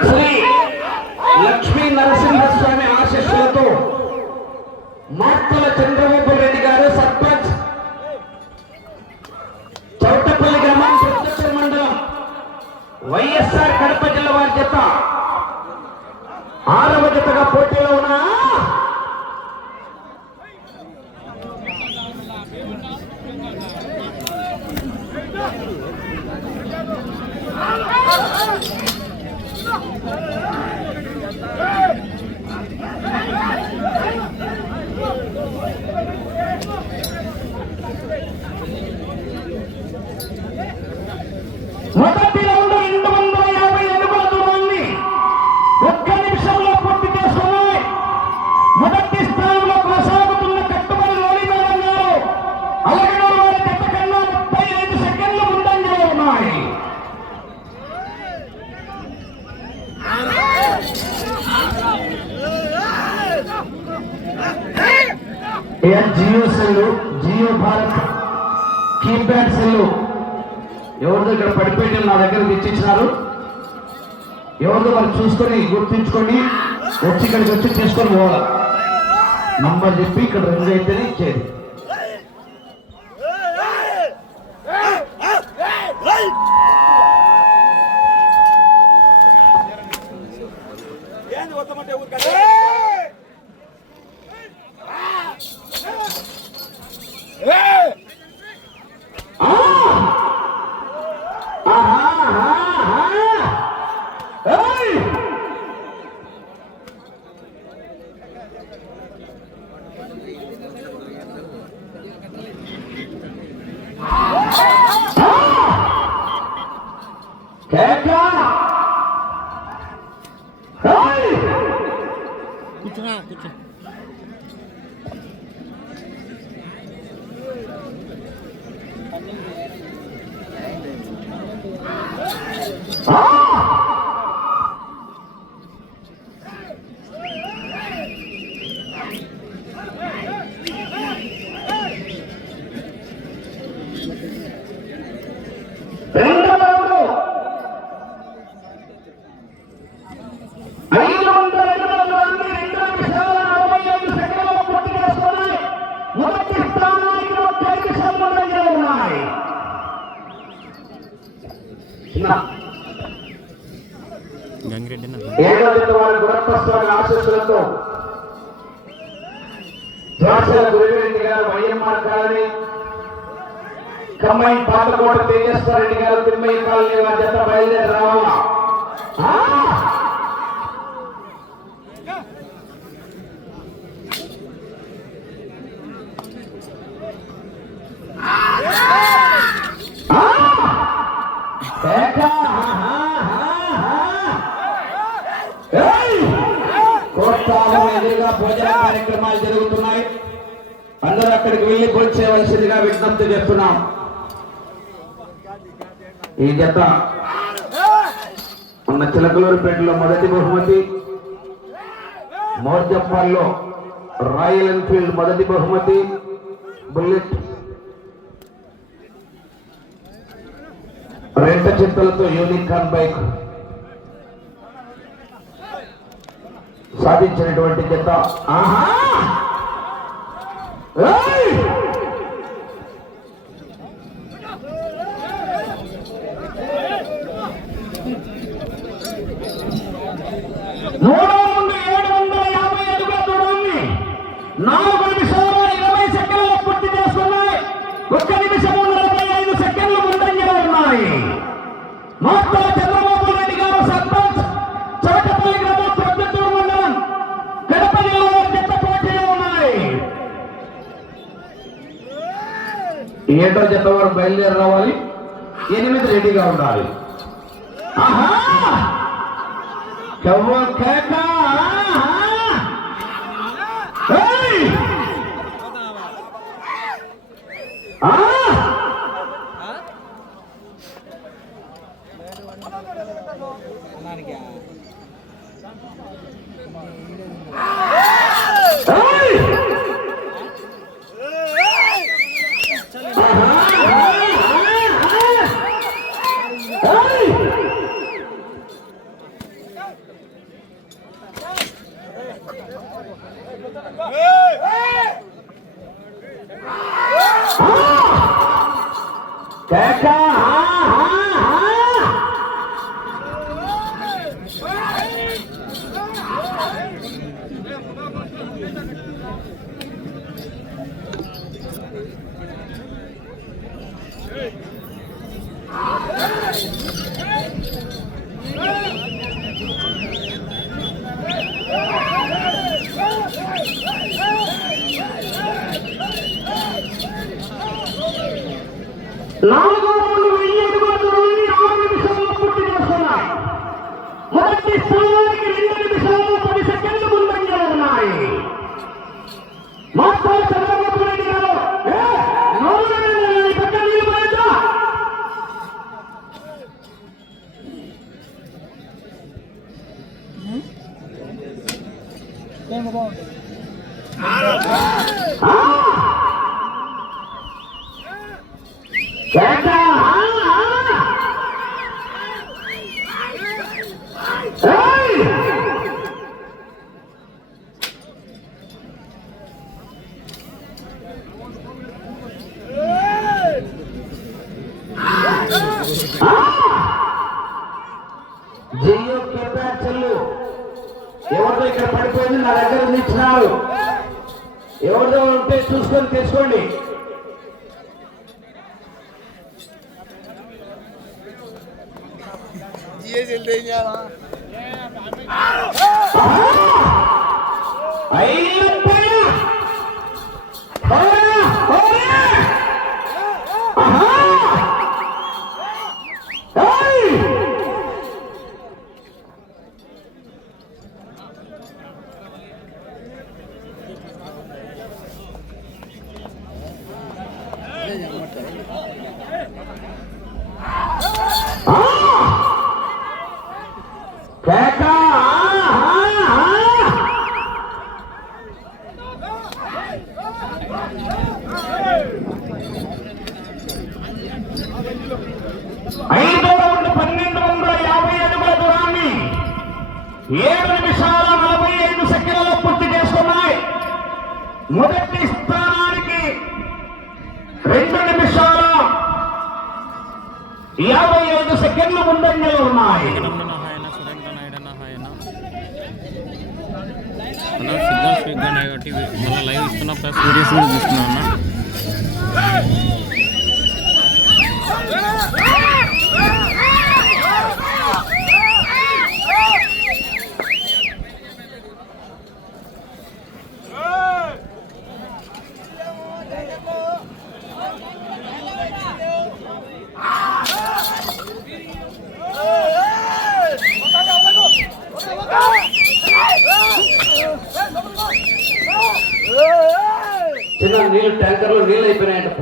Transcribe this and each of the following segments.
శ్రీ లక్ష్మీ నరసింహస్వామి ఆశీస్సులతో వైఎస్ఆర్ కడప జిల్లా వారి జత ఆరవ జతగా పోటీలో ఉన్నా. మొదటి రౌండ్ రెండు వందల యాభై అడుగుల దూరాన్ని ఒక్క నిమిషంలో పూర్తి చేసుకున్నాయి మొదటి స్థానంలో కొనసాగుతున్న కట్టుబడి లోలిమేడం గారు అలగనూరు వారి గత కన్నా ముప్పై ఐదు సెకండ్ల ముందంజలో ఉన్నాయి ఏ Jio cell Jio Bharat keypad cell ఎవరిదో ఇక్కడ పడిపోయి నా దగ్గర తెచ్చిచ్చినారు? ఎవరిదో వాళ్ళు చూసుకొని గుర్తుంచుకొని వచ్చి ఇక్కడికి వచ్చి తీసుకొని పోవాలి? నంబర్ చెప్పి ఇక్కడ రెండు అయితేనే ఇచ్చేది. ఆ! ఆహా, ఆహా, ఆహా! ఏయ్! ఆ! కేక! ఏయ్! కూర్చోనా కూర్చో ఆ! రెండవ రౌండు. ఐదు వందల అడుగుల దూరాన్ని రెండు నిమిషాల నలభై ఐదు సెకండ్లలో పూర్తి చేసుకున్నాయి. మొదటి స్థానానికి ముప్పై నిమిషాలు ముందంజలో ఉన్నాయి చిన్న గంగిరెడ్డి నా ఏడో జత వారి గురప్పస్వామి ఆశీస్సులతో ద్రాక్షల గురువిరెడ్డి గారు వైఎంఆర్ కాలనీ కమ్మాయి పాతకోట తేజస్వర రెడ్డి గారు తిమ్మయ్య కాలనీ వారి జత బయలుదేరి రావాలా ఎదురుగా భోజన కార్యక్రమాలు జరుగుతున్నాయి. అందరూ అక్కడికి వెళ్ళి భోజనం చేయవలసిందిగా విజ్ఞప్తి చేస్తున్నాం. ఈ జత మొన్న చిలకలూరుపేటలో మొదటి బహుమతి మోర్జప్పాల్లో రాయల్ ఎన్ఫీల్డ్ మొదటి బహుమతి బుల్లెట్. రెంట చింతలతో యూనికాన్ బైక్ సాధించినటువంటి జత. ఆహా! ఏటో జత వారు బయలుదేరి రావాలి? ఎనిమిది రెడీగా ఉండాలి. ఆహా! కేక! కేక ఆ, ఆ, ఆ. నాలుగో రౌండ్ వెయ్యి అడుగుల దూరాన్ని ఆరు నిమిషాల్లో పూర్తి చేస్తున్నాయి మొదటి స్థానానికి రెండు నిమిషాలు పది సెకండ్లు ముందంజలో ఉన్నాయి మాస్టర్ చంద్రబాబు నాయుడు గారు ఏ, నోరు మీద పక్కన నిలబడద్దా? ఆ! కేక ఆ, ఆ. ఏయ్! జియో కేటార్ చెల్లు ఎవరిదో ఇక్కడ పడిపోయింది నా దగ్గర ఉంది ఇచ్చినారు ఎవరిదో ఉంటే చూసుకొని తెచ్చుకోండి అయ్యప్పయ్య! హోరా! హోరా! ఆహా! ఏయ్! ఆ! కేక! ఆ, ఆ, ఆ! ఐదో రౌండ్ పన్నెండు వందల యాభై అడుగుల దూరాన్ని ఏడు నిమిషాల నలభై ఐదు సెకండ్లలో పూర్తి చేసుకున్నాయి మొదటి స్థానానికి రెండు నిమిషాల యాభై ఐదు సెకండ్లు ముందంజలో ఉన్నాయి. సిగ్నల్ స్పీక్గా ఉన్నాయి కాబట్టి మళ్ళీ లైవ్ ఇస్తున్నా ప్లస్ వీడియోస్ కూడా చూస్తున్నా అన్న. చిన్న నీళ్ళు ట్యాంకర్లో నీళ్ళు అయిపోయినాయంట.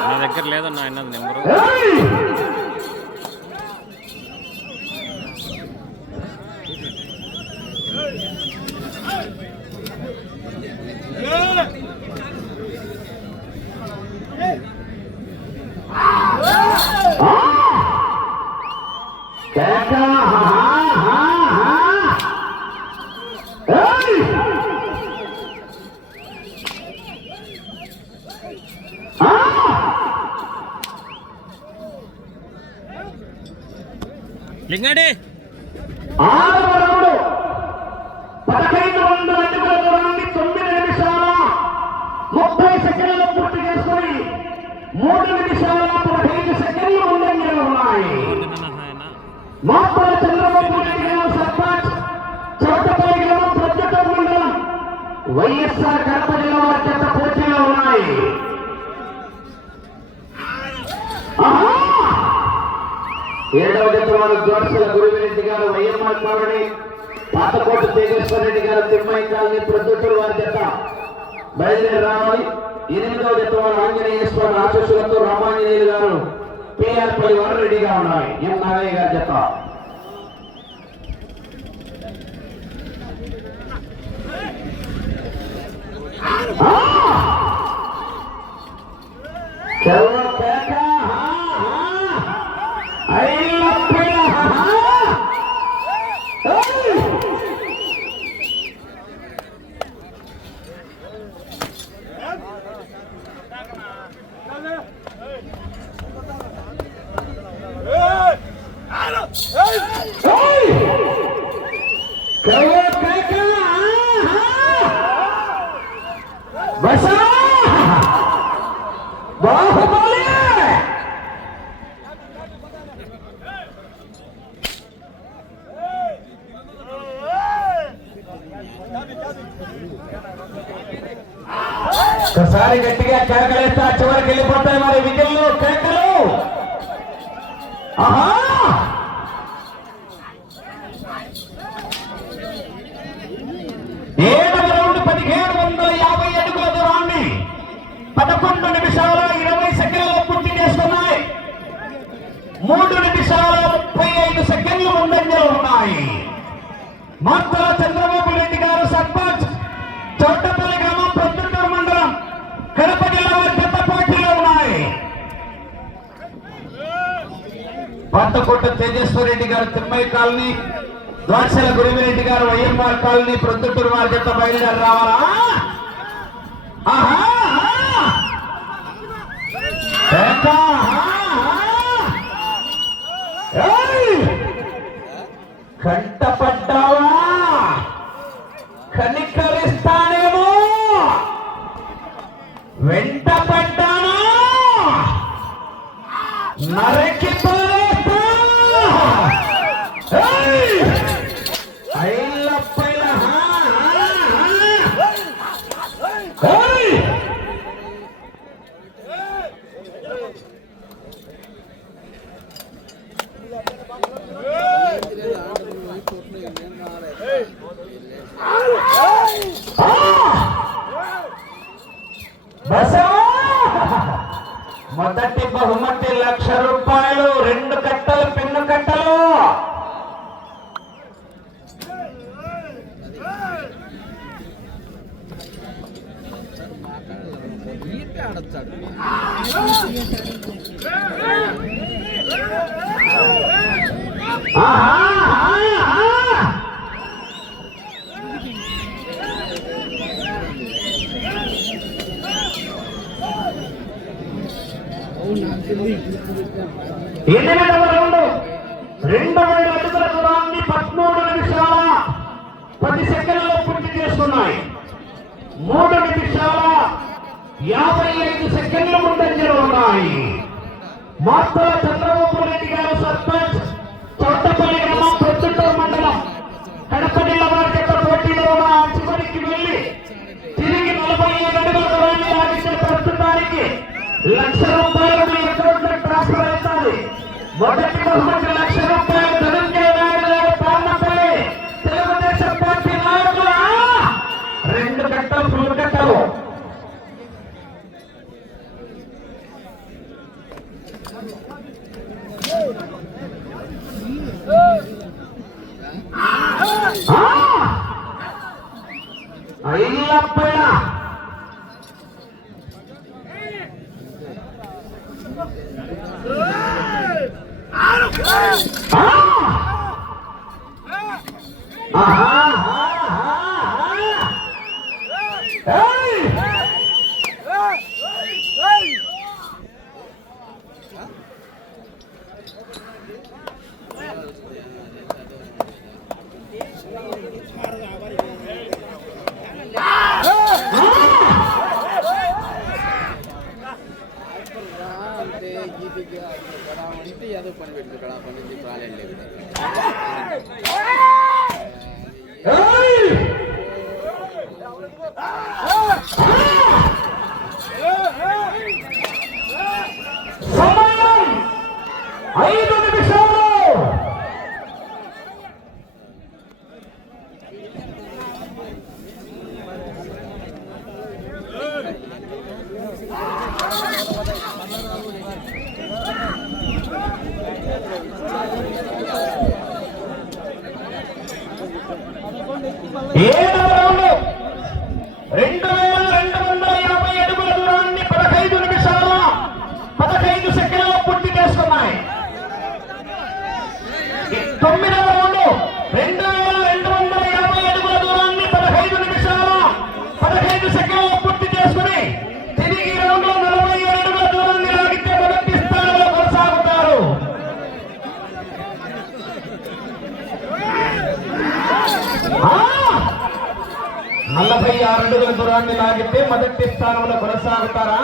నా దగ్గర లేదన్న ఆయన నెంబరు ఏయ్! ఆ! కేక! ఆహా, ఆహా! ఏయ్! ఆ! లింగాడి. పదహైదు వందల అడుగుల దూరాన్ని తొమ్మిది నిమిషాల ముప్పై సెకండ్లు పూర్తి చేసుకుని మూడు నిమిషాల పదహైదు సెకండ్లు ఉన్నాయి. మాపల చంద్రబాబు నాయుడు గారు సర్పంచ్ చౌటపల్లి గ్రామం ప్రత్యేక మండలం వైఎస్ఆర్ కడప జిల్లా వారి చేత పోటీలో ఉన్నాయి. ఏడవ జత వారు జోడ్సల గురువిరెడ్డి గారు వైఎంఆర్ కాలనీ పాతకోట తేజేశ్వర రెడ్డి గారు తిమ్మయ్య కాలనీ ప్రొద్దుటూరు వారి జత బయలుదేరి రావాలి. ఎనిమిదవ జత వారు ఆంజనేయ స్వామి ఆశీస్సులతో రామాంజనేయులు గారు పిఆర్ పల్లి వారు రెడీగా ఉండాలి ఎం నాగయ్య గారి జత. ఆ! చలో Hey! Hey! Hey! మూడు నిమిషాల ముప్పై ఐదు సెకండ్లు ముందంజలో ఉన్నాయి. మాత్తల చంద్రబాబు రెడ్డి గారు సర్పంచ్ చోటపల్లి గ్రామం ప్రొద్దుటూరు మండలం కడప జిల్లా వారి పెద్ద పోటీలో ఉన్నాయి. పాతకోట తేజేశ్వర గారు తిమ్మయ్య కాలనీ ద్వారశల గురిమిరెడ్డి గారు వైఎంఆర్ కాలనీ ప్రొద్దుటూరు వారి జత బయలుదేరి రావాలా? ఆహా, ఆహా. కంటపడ్డావా? కనికరిస్తానేమో? వెంట పడ్డానా మొదటి లక్ష రూపాయలు రెండు కట్టలు పిన్ను కట్టలు ఆహా. ఎనిమిదవ రౌండ్. రెండు వేల అడుగుల దూరాన్ని పదమూడు నిమిషాల పది సెకండ్లలో పూర్తి చేస్తున్నాయి. మూడు నిమిషాల యాభై ఐదు సెకండ్లు ముందంజలో ఉన్నాయి. మాస్తల చంద్రబాబు రెడ్డి గారు సర్పంచ్ చౌటపల్లి గ్రామం ప్రొద్దుటూరు మండలం కడప జిల్లా వారి యొక్క పోటీలో ఉన్న చివరికి వెళ్ళి తిరిగి నలభై ఐదు అడుగుల దూరాన్ని లాగించిన ప్రస్తుతానికి లక్ష రూపాయలు మీ మొదటి బహుమతి లక్ష రూపాయలు ధనంజయ నాయుడు గారు పాలనపల్లి తెలుగుదేశం పార్టీ రెండు గంటలు గంటలు. అయ్యప్పయ్య ఇక్కడ అంటే ఏదో పని పెట్టు ఇక్కడ పని నుంచి రాలేదు లేదు సమయం ఐదు నిమిషాలు తొమ్మిదవ రౌండ్ రెండు వేల రెండు వందల యాభై అడుగుల దూరాన్ని పదహైదు నిమిషాల పదహైదు సెకండ్లు పూర్తి చేసుకుని తిరిగి రౌండ్లో నలభై ఏడు అడుగుల దూరాన్ని లాగితే మొదటి స్థానంలో కొనసాగుతారు ఆ! నలభై ఆరు దూరాన్ని లాగితే మొదటి స్థానంలో కొనసాగుతారా?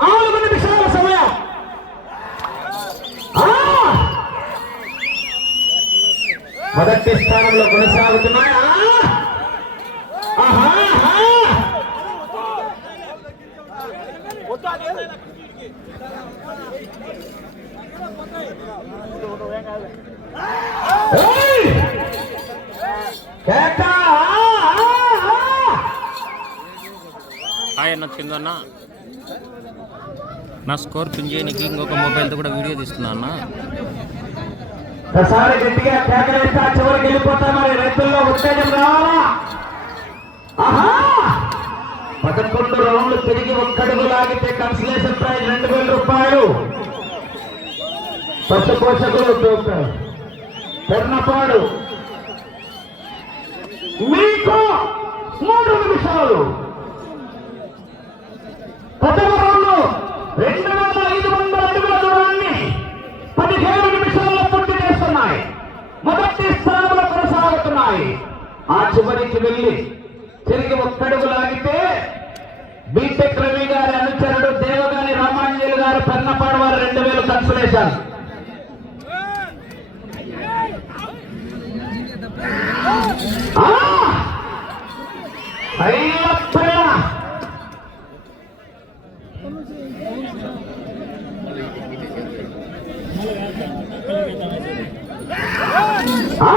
నాలుగు నిమిషాల సమయం. మొదటి స్థానంలో కొనసాగుతున్నాయా ఆహా, ఆహా. ఏయ్! కేక! ఆ, ఆ, ఆ! హాయ్ అన్న నా స్కోర్ పిన్ చేయడానికి ఇంకొక మొబైల్తో కూడా వీడియో తీస్తున్నా అన్న. ఒకసారి గట్టిగా కేకలేస్తా చివరికి వెళ్ళిపోతా మరి రైతుల్లో ఉత్తేజం రావాలా? ఆహా! పదకొండు రౌండ్లు తిరిగి ఒక్కడుగు లాగితే కన్సలేషన్ ప్రైజ్ రెండు వేల రూపాయలు. పశు పోషకులు పెన్నపాడు మీకు మూడు నిమిషాలు. పదవ రెండు వేల ఐదు వందల అడుగుల దూరాన్ని పదిహేడు నిమిషాల్లో పూర్తి చేస్తున్నాయి. మొదటి స్థానంలో కొనసాగుతున్నాయి. ఆ చివరికి వెళ్ళి తిరిగి ఒక్కడుగు లాగితే బీటెక్ రవి గారి అనుచరుడు దేవగాని రామాంజలి గారు పెన్నపాడు వారు రెండు వేలు కన్సలేషన్. ఆ! అయ్యప్పయ్య! ఆ!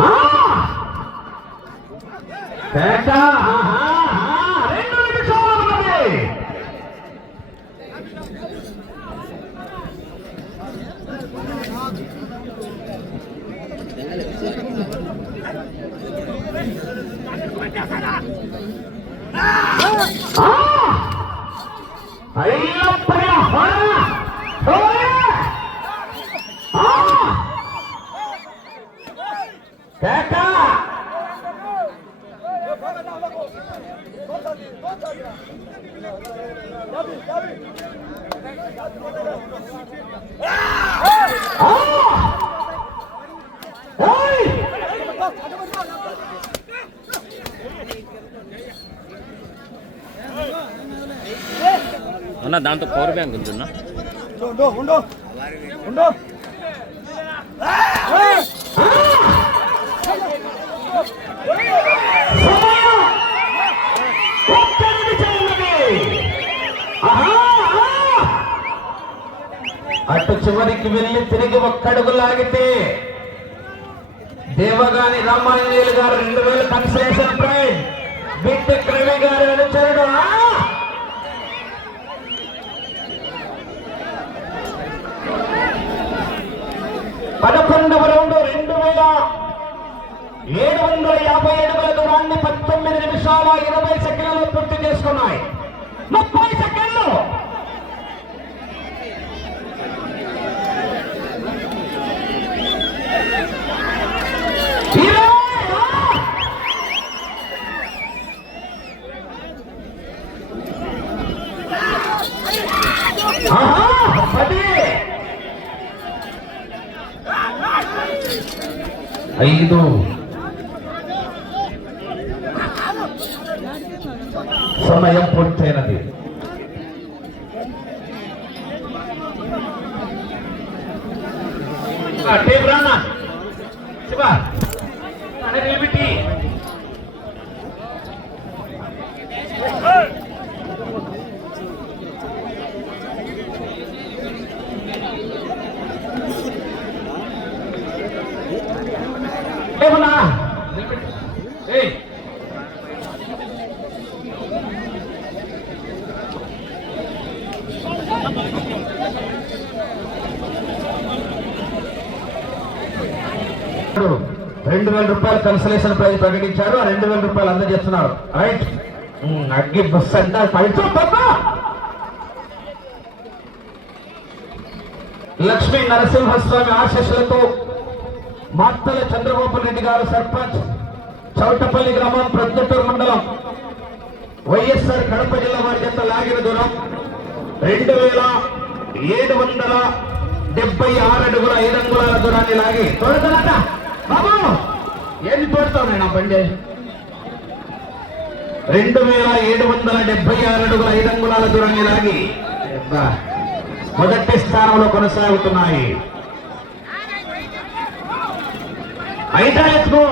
ఆ! కేక! ఆహా! ఆహా! రెండు నిమిషాలు ఉన్నది. ఆ! అయ్యప్పయ్య! ఆ! ఓయ్! ఆ! కేక! ఆ! ఓయ్! అన్న దాంతో పవర్ బ్యాంక్ ఉందన్న. ఆహా! ఆహా! అటు చివరికి వెళ్ళి తిరిగి ఒక్కడుగు లాగితే దేవగాని రామాంజనేయులు గారు రెండు వేల కన్సలేషన్ ప్రైజ్ బిట్టెక్ రవి గారు అనుచరుడు ఆ! పదకొండవ రౌండ్ రెండు వేల ఏడు వందల యాభై అడుగుల దూరాన్ని పంతొమ్మిది నిమిషాల ఇరవై సెకండ్లు పూర్తి చేసుకున్నాయి. ముప్పై సెకండ్లు. ఐదు. సమయం పూర్తయినది ఆ, టేప్ రానా శివ అనేది నిలబెట్టి రెండు వేల రూపాయలు కన్సలేషన్ ప్రైజ్ ప్రకటించారు. ఆ రెండు వేల రూపాయలు అందజేస్తున్నారు రైట్ అగ్గి బస్ అంటే పైతో లక్ష్మీ నరసింహస్వామి ఆశీస్సులతో మాత్తల చంద్రబాబు రెడ్డి గారు సర్పంచ్ చౌటపల్లి గ్రామం ప్రొద్దుటూరు మండలం. వైఎస్ఆర్ కడప జిల్లా వారి చేత లాగిన దూరం రెండు వేల ఏడు వందల డెబ్బై ఆరు అడుగుల ఐదు అంగుళాల దూరాన్ని లాగి. తోడుతానట బాబు ఏది తోడుతావు నేను బండి? రెండు వేల ఏడు వందల డెబ్బై ఆరు అడుగుల ఐదు అంగుళాల దూరాన్ని లాగి మొదటి స్థానంలో కొనసాగుతున్నాయి. అయితే ఎత్తుకో.